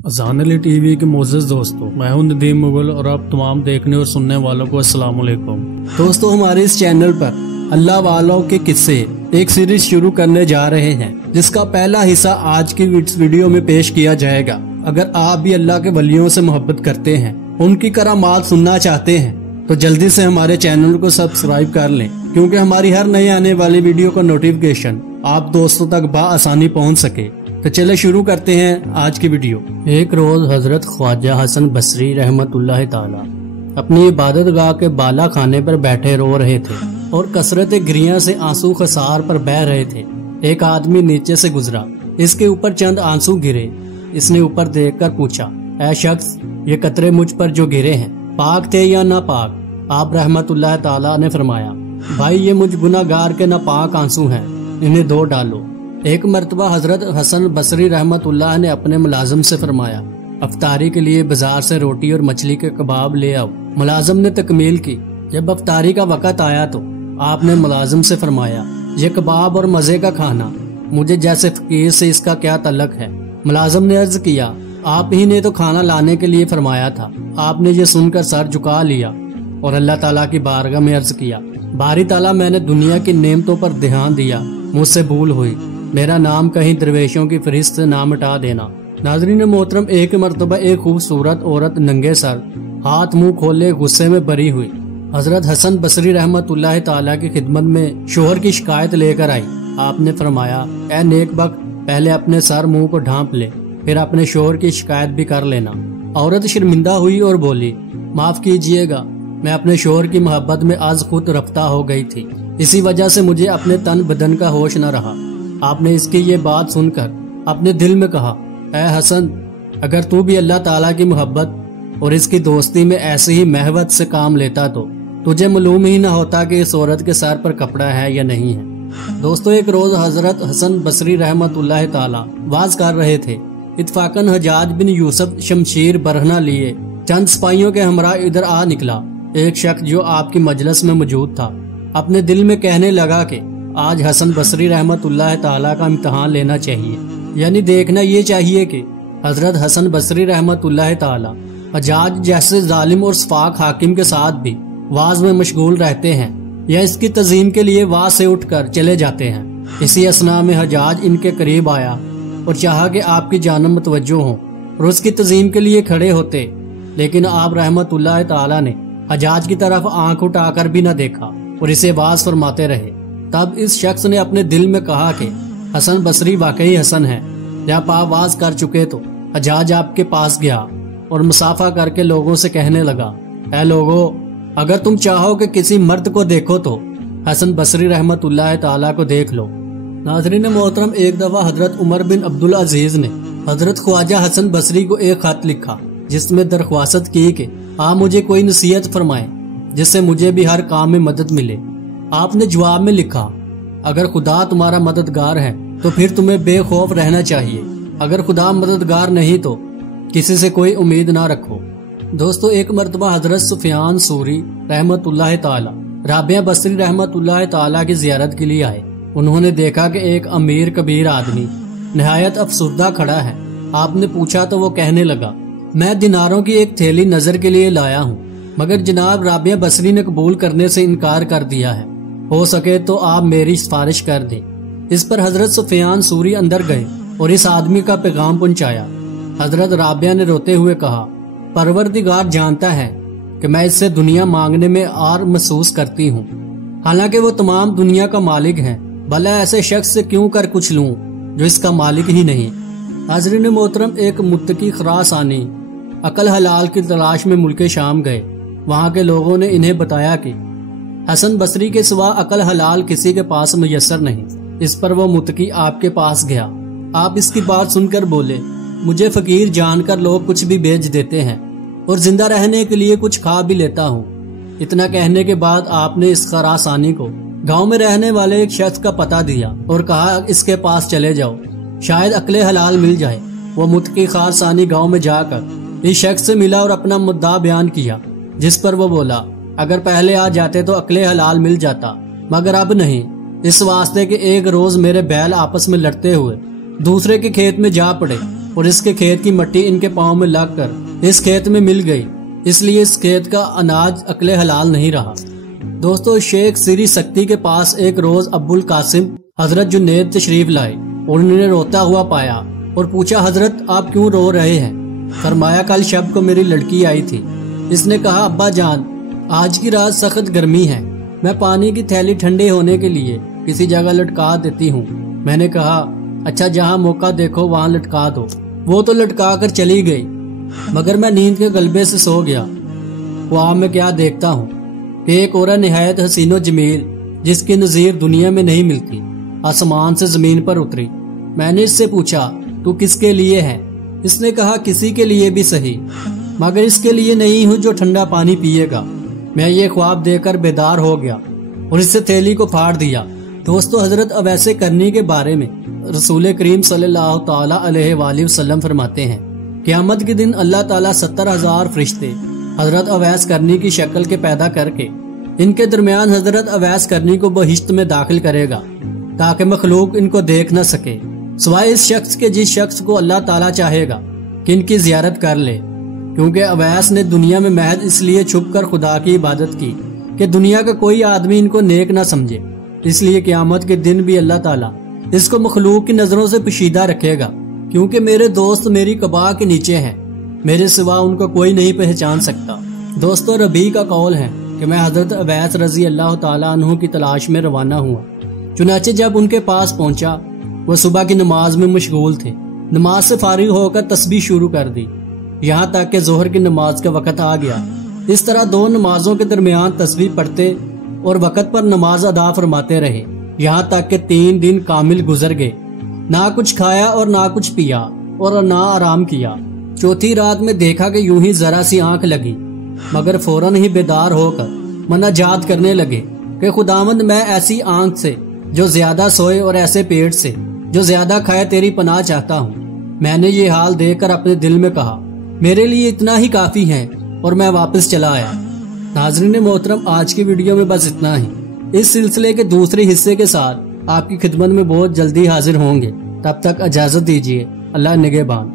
अज़ान अली टीवी के मोअज़्ज़ज़ दोस्तों, मैं हूं नदीम मुगल और आप तमाम देखने और सुनने वालों को अस्सलाम वालेकुम। दोस्तों, हमारे इस चैनल पर अल्लाह वालों के किस्से एक सीरीज शुरू करने जा रहे हैं, जिसका पहला हिस्सा आज की वीडियो में पेश किया जाएगा। अगर आप भी अल्लाह के वलियों से मोहब्बत करते हैं, उनकी करामात सुनना चाहते हैं, तो जल्दी से हमारे चैनल को सब्सक्राइब कर लें, क्योंकि हमारी हर नई आने वाली वीडियो का नोटिफिकेशन आप दोस्तों तक बआसानी पहुंच सके। तो चले शुरू करते हैं आज की वीडियो। एक रोज हजरत ख्वाजा हसन बसरी रहमतुल्लाह ताला अपनी इबादत गाह के बाला खाने पर बैठे रो रहे थे और कसरत गिरियां से आंसू खसार पर बह रहे थे। एक आदमी नीचे से गुजरा, इसके ऊपर चंद आंसू गिरे। इसने ऊपर देखकर पूछा, ऐ शख्स, ये कतरे मुझ पर जो गिरे हैं पाक थे या नापाक? आप रहमतुल्लाह ताला ने फरमाया, भाई ये मुझ गुनाहगार के नापाक आंसू हैं, इन्हें धो डालो। एक मर्तबा हजरत हसन बसरी रहमतुल्लाह ने अपने मुलाजिम से फरमाया, अफ्तारी के लिए बाजार से रोटी और मछली के कबाब ले आओ। मुलाजिम ने तकमील की। जब अफ्तारी का वक़्त आया तो आपने मुलाजिम से फरमाया, ये कबाब और मजे का खाना, मुझे जैसे फकीर से इसका क्या तल्लक है? मुलाजिम ने अर्ज किया, आप ही ने तो खाना लाने के लिए फरमाया था। आपने ये सुनकर सर झुका लिया और अल्लाह ताला की बारगाह में अर्ज किया, बारी ताला, मैंने दुनिया की नेमतों पर ध्यान दिया, मुझसे भूल हुई, मेरा नाम कहीं दरवेशों की फहरिस्त से ना मिटा देना। नाज़रीन मोहतरम, एक मर्तबा एक खूबसूरत औरत नंगे सर हाथ मुंह खोले गुस्से में भरी हुई हजरत हसन बसरी रहमतुल्लाह ताला की खिदमत में शोहर की शिकायत लेकर आई। आपने फरमाया, ए नेक बख्त, पहले अपने सर मुंह को ढांप ले, फिर अपने शोहर की शिकायत भी कर लेना। औरत शर्मिंदा हुई और बोली, माफ कीजिएगा, मैं अपने शोहर की मोहब्बत में आज खुद रफ्ता हो गई थी, इसी वजह से मुझे अपने तन बदन का होश न रहा। आपने इसकी ये बात सुनकर अपने दिल में कहा, ऐ हसन, अगर तू भी अल्लाह ताला की मोहब्बत और इसकी दोस्ती में ऐसी ही महबत से काम लेता तो तुझे मालूम ही न होता कि इस औरत के सर पर कपड़ा है या नहीं है। दोस्तों, एक रोज हजरत हसन बसरी रहमतुल्लाह ताला वाज कर रहे थे। इत्फाकन हजाज बिन यूसुफ शमशीर बरहना लिए चंद सिपाहियों के हमरा इधर आ निकला। एक शख्स जो आपकी मजलिस में मौजूद था अपने दिल में कहने लगा कि आज हसन बसरी रहमतुल्लाह ताला का इम्तिहान लेना चाहिए, यानी देखना ये चाहिए कि हजरत हसन बसरी रहमतुल्लाह ताला हजाज जैसे जालिम और सफाक हाकिम के साथ भी वाज में मशगूल रहते हैं या इसकी तज़ीम के लिए वाज से उठकर चले जाते हैं। इसी असना में हजाज इनके करीब आया और चाहा कि आपकी जानब मुतवज्जो हो और उसकी तज़ीम के लिए खड़े होते, लेकिन आप रहमतुल्लाह ताला ने हजाज की तरफ आंख उठाकर भी न देखा और इसे वाज फरमाते रहे। तब इस शख्स ने अपने दिल में कहा कि हसन बसरी वाकई हसन है। जब आप वाज कर चुके तो हजाज आपके पास गया और मुसाफा करके लोगों से कहने लगा, ऐ लोगों, अगर तुम चाहो कि किसी मर्द को देखो तो हसन बसरी रहमतुल्लाह ताला को देख लो। नाज़रीन मोहतरम, एक दफा हजरत उमर बिन अब्दुल अजीज ने हजरत ख्वाजा हसन बसरी को एक खत लिखा, जिसमें दरख्वास्त की कि आप मुझे कोई नसीहत फरमाएं जिससे मुझे भी हर काम में मदद मिले। आपने जवाब में लिखा, अगर खुदा तुम्हारा मददगार है तो फिर तुम्हें बेखौफ रहना चाहिए, अगर खुदा मददगार नहीं तो किसी से कोई उम्मीद ना रखो। दोस्तों, एक मर्तबा हजरत सुफियान सूरी रहमतुल्लाह ताला राबिया बसरी रहमतुल्लाह ताला की जियारत के लिए आए। उन्होंने देखा कि एक अमीर कबीर आदमी निहायत अफसुर्दा खड़ा है। आपने पूछा तो वो कहने लगा, मैं दिनारों की एक थैली नजर के लिए लाया हूँ, मगर जनाब राबिया बसरी ने कबूल करने से इनकार कर दिया है, हो सके तो आप मेरी सिफारिश कर दें। इस पर हजरत सुफियान सूरी अंदर गए और इस आदमी का पैगाम पहुंचाया। हजरत राबिया ने रोते हुए कहा, परवरदिगार जानता है कि मैं इससे दुनिया मांगने में आर महसूस करती हूँ, हालांकि वो तमाम दुनिया का मालिक है, भला ऐसे शख्स से क्यों कर कुछ लूं जो इसका मालिक ही नहीं। नाज़रीन मोहतरम, एक मुत्तकी खरासानी अकल हलाल की तलाश में मुल्क शाम गए। वहाँ के लोगों ने इन्हें बताया कि हसन बसरी के सिवा अकल हलाल किसी के पास मुयस्सर नहीं। इस पर वो मुत्तकी आपके पास गया। आप इसकी बात सुनकर बोले, मुझे फकीर जानकर लोग कुछ भी बेच देते हैं और जिंदा रहने के लिए कुछ खा भी लेता हूँ। इतना कहने के बाद आपने इस खरासानी को गांव में रहने वाले एक शख्स का पता दिया और कहा, इसके पास चले जाओ, शायद अकले हलाल मिल जाए। वो मुत्तकी खरासानी गांव में जाकर इस शख्स से मिला और अपना मुद्दा बयान किया, जिस पर वो बोला, अगर पहले आ जाते तो अकले हलाल मिल जाता, मगर अब नहीं, इस वास्ते कि एक रोज मेरे बैल आपस में लड़ते हुए दूसरे के खेत में जा पड़े اور اس کے کھیت کی مٹی ان کے پاؤں میں لگ کر اس کھیت میں مل گئی، اس لیے اس کھیت کا اناج عقل حلال نہیں رہا۔ دوستو، شیخ سری سکتی کے پاس ایک روز ابو القاسم حضرت جنید تشریف لائے اور انہوں نے روتا ہوا پایا اور پوچھا، حضرت آپ کیوں رو رہے ہیں؟ فرمایا، کل شب کو میری لڑکی آئی تھی۔ اس نے کہا، ابا جان، آج کی رات سخت گرمی ہے، میں پانی کی تھیلی ٹھنڈے ہونے کے لیے کسی جگہ لٹکا دیتی ہوں۔ میں نے کہا، اچھا جہاں موقع دیکھو وہاں لٹکا دو۔ وہ تو لٹکا کر چلی گئی، مگر میں نیند کے غلبے سے سو گیا۔ خواب میں کیا دیکھتا ہوں کہ ایک عورت نہایت حسین و جمیل، جس کی نظیر دنیا میں نہیں ملتی، آسمان سے زمین پر اتری۔ میں نے اس سے پوچھا، تو کس کے لیے ہے؟ اس نے کہا، کسی کے لیے بھی صحیح، مگر اس کے لیے نہیں ہوں جو ٹھنڈا پانی پیے گا۔ میں یہ خواب دیکھ کر بیدار ہو گیا اور اس سے تھیلی کو پھاڑ دیا۔ دوستو، حضرت اویس کرنی کے بارے میں رسول کریم صلی اللہ تعالی علیہ وآلہ وسلم فرماتے ہیں، قیامت کے دن اللہ تعالیٰ 70,000 فرشتے حضرت اویس کرنی کی شکل کے پیدا کر کے ان کے درمیان حضرت اویس کرنی کو بہشت میں داخل کرے گا تاکہ مخلوق ان کو دیکھ نہ سکے، سوائے اس شخص کے جس شخص کو اللہ تعالیٰ چاہے گا کہ ان کی زیارت کر لے، کیونکہ اویس نے دنیا میں محض اس لیے چھپ کر خدا کی عبادت کی کہ دنیا کا کوئی آدمی ان کو نیک نہ سمجھے، اس لیے قیامت کے دن بھی اللہ تعالیٰ اس کو مخلوق کی نظروں سے پوشیدہ رکھے گا، کیونکہ میرے دوست میری قبا کے نیچے ہیں، میرے سوا ان کو کوئی نہیں پہچان سکتا۔ دوستو، ربیع کا قول ہے کہ میں حضرت اویس رضی اللہ تعالیٰ عنہ کی تلاش میں روانہ ہوا۔ چنانچہ جب ان کے پاس پہنچا، وہ صبح کی نماز میں مشغول تھے۔ نماز سے فارغ ہو کر تسبیح شروع کر دی، یہاں تک کہ ظہر کی نماز کا وقت آ گیا۔ اس طرح 2 نمازوں کے درمیان تسبیح پڑھتے اور وقت پر نماز ادا فرماتے رہے، یہاں تک کہ 3 دن کامل گزر گئے۔ نہ کچھ کھایا اور نہ کچھ پیا اور نہ آرام کیا۔ چوتھی رات میں دیکھا کہ یوں ہی ذرا سی آنکھ لگی، مگر فوراً ہی بیدار ہو کر مناجات کرنے لگے کہ خداوند، میں ایسی آنکھ سے جو زیادہ سوئے اور ایسے پیٹ سے جو زیادہ کھائے تیری پناہ چاہتا ہوں۔ میں نے یہ حال دیکھ کر اپنے دل میں کہا، میرے لیے اتنا ہی کافی ہے، اور میں واپس چلا آیا۔ ناظرین محترم، آج کی ویڈیو میں بس اتنا ہی۔ اس سلسلے کے دوسرے حصے کے ساتھ آپ کی خدمت میں بہت جلدی حاضر ہوں گے۔ تب تک اجازت دیجیے۔ اللہ نگہبان۔